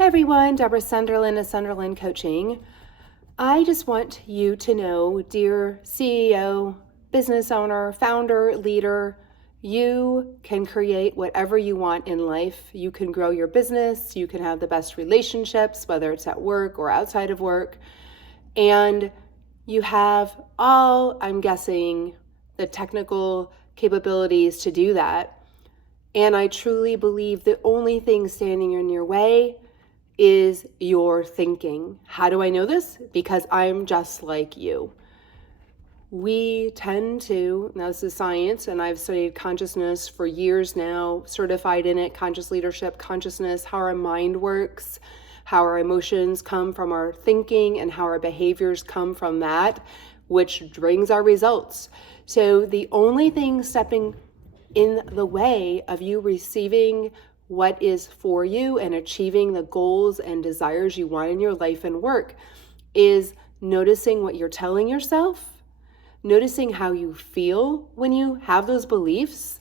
Hey everyone, Deborah Sunderland of Sunderland Coaching. I just want you to know, dear CEO, business owner, founder, leader, you can create whatever you want in life. You can grow your business, you can have the best relationships, whether it's at work or outside of work. And you have all, I'm guessing, the technical capabilities to do that. And I truly believe the only thing standing in your way is your thinking. How do I know this? Because I'm just like you. We tend to, now this is science, and I've studied consciousness for years now, certified in it, conscious leadership, consciousness, how our mind works, how our emotions come from our thinking, and how our behaviors come from that, which brings our results. So the only thing stepping in the way of you receiving what is for you and achieving the goals and desires you want in your life and work is noticing what you're telling yourself, noticing how you feel when you have those beliefs,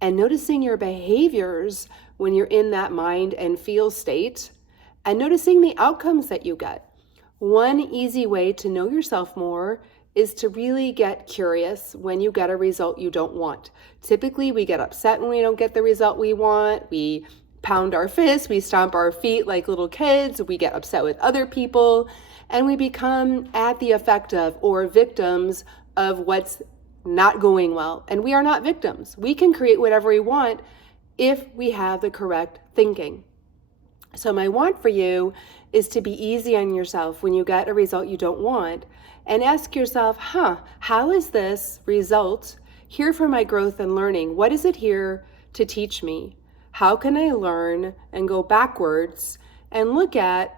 and noticing your behaviors when you're in that mind and feel state, and noticing the outcomes that you get. One easy way to know yourself more is to really get curious when you get a result you don't want. Typically, we get upset when we don't get the result we want. We pound our fists, we stomp our feet like little kids, we get upset with other people, and we become at the effect of or victims of what's not going well. And we are not victims. We can create whatever we want if we have the correct thinking. So my want for you is to be easy on yourself when you get a result you don't want, and ask yourself, how is this result here for my growth and learning? What is it here to teach me? How can I learn and go backwards and look at,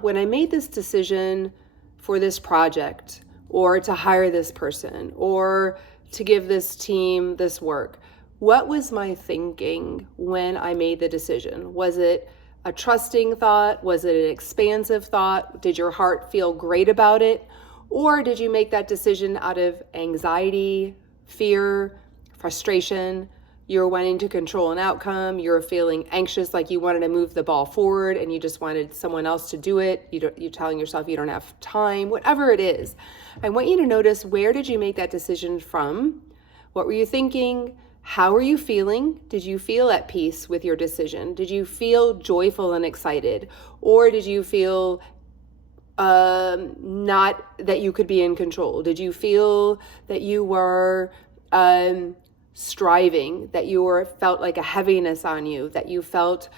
when I made this decision for this project, or to hire this person, or to give this team this work, what was my thinking when I made the decision? Was it a trusting thought? Was it an expansive thought? Did your heart feel great about it? Or did you make that decision out of anxiety, fear, frustration? You're wanting to control an outcome. You're feeling anxious, like you wanted to move the ball forward and you just wanted someone else to do it. You're telling yourself you don't have time, whatever it is. I want you to notice, where did you make that decision from? What were you thinking? How are you feeling? Did you feel at peace with your decision? Did you feel joyful and excited? Or did you feel not that you could be in control? Did you feel that you were striving, that you felt like a heaviness on you, that you felt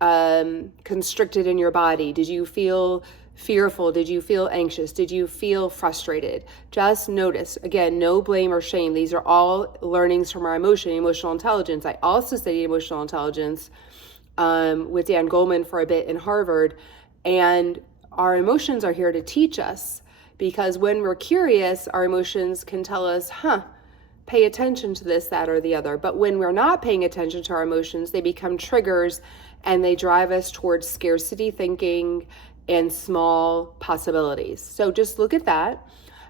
constricted in your body? Did you feel fearful? Did you feel anxious? Did you feel frustrated? Just notice. Again, no blame or shame. These are all learnings from our emotional intelligence. I also studied emotional intelligence with Dan Goleman for a bit in Harvard, and our emotions are here to teach us, because when we're curious, our emotions can tell us, pay attention to this, that, or the other. But when we're not paying attention to our emotions, they become triggers and they drive us towards scarcity thinking and small possibilities. So just look at that,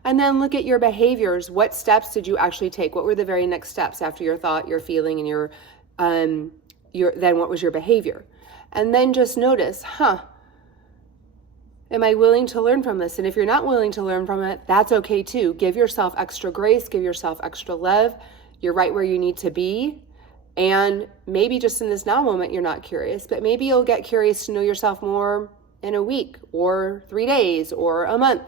and then look at your behaviors. What steps did you actually take? What were the very next steps after your thought, your feeling, and your then what was your behavior? And then just notice, am I willing to learn from this? And if you're not willing to learn from it, that's okay too. Give yourself extra grace, give yourself extra love. You're right where you need to be. And maybe just in this now moment, you're not curious, but maybe you'll get curious to know yourself more in a week or 3 days or a month.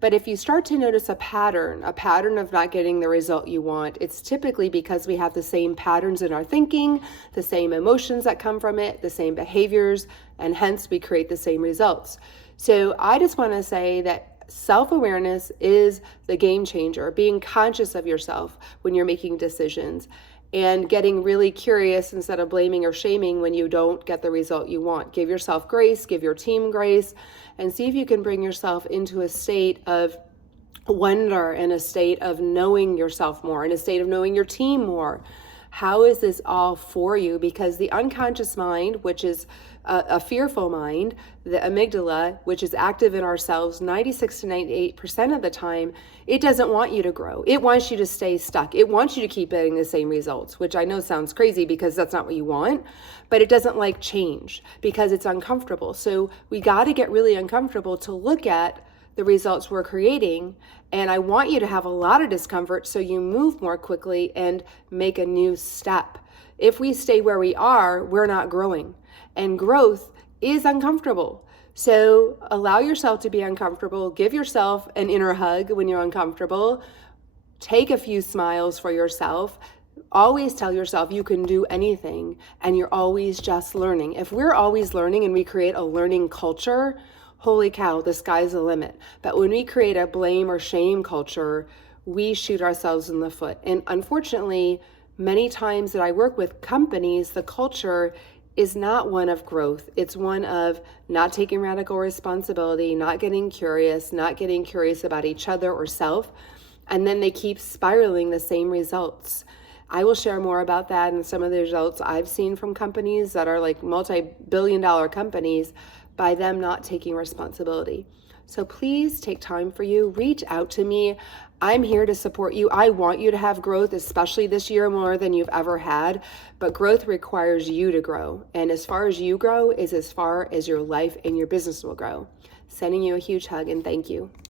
But if you start to notice a pattern of not getting the result you want, it's typically because we have the same patterns in our thinking, the same emotions that come from it, the same behaviors, and hence we create the same results. So I just want to say that self-awareness is the game changer, being conscious of yourself when you're making decisions, and getting really curious instead of blaming or shaming when you don't get the result you want. Give yourself grace, give your team grace, and see if you can bring yourself into a state of wonder, and a state of knowing yourself more, in a state of knowing your team more. How is this all for you? Because the unconscious mind, which is a fearful mind, the amygdala, which is active in ourselves 96 to 98% of the time, it doesn't want you to grow. It wants you to stay stuck. It wants you to keep getting the same results, which I know sounds crazy because that's not what you want, but it doesn't like change because it's uncomfortable. So we got to get really uncomfortable to look at the results we're creating. And I want you to have a lot of discomfort so you move more quickly and make a new step. If we stay where we are, we're not growing. And growth is uncomfortable. So allow yourself to be uncomfortable. Give yourself an inner hug when you're uncomfortable. Take a few smiles for yourself. Always tell yourself you can do anything and you're always just learning. If we're always learning and we create a learning culture, holy cow, the sky's the limit. But when we create a blame or shame culture, we shoot ourselves in the foot. And unfortunately, many times that I work with companies, the culture is not one of growth. It's one of not taking radical responsibility, not getting curious about each other or self. And then they keep spiraling the same results. I will share more about that and some of the results I've seen from companies that are like multi-billion-dollar companies by them not taking responsibility. So please take time for you. Reach out to me. I'm here to support you. I want you to have growth, especially this year more than you've ever had. But growth requires you to grow. And as far as you grow is as far as your life and your business will grow. Sending you a huge hug and thank you.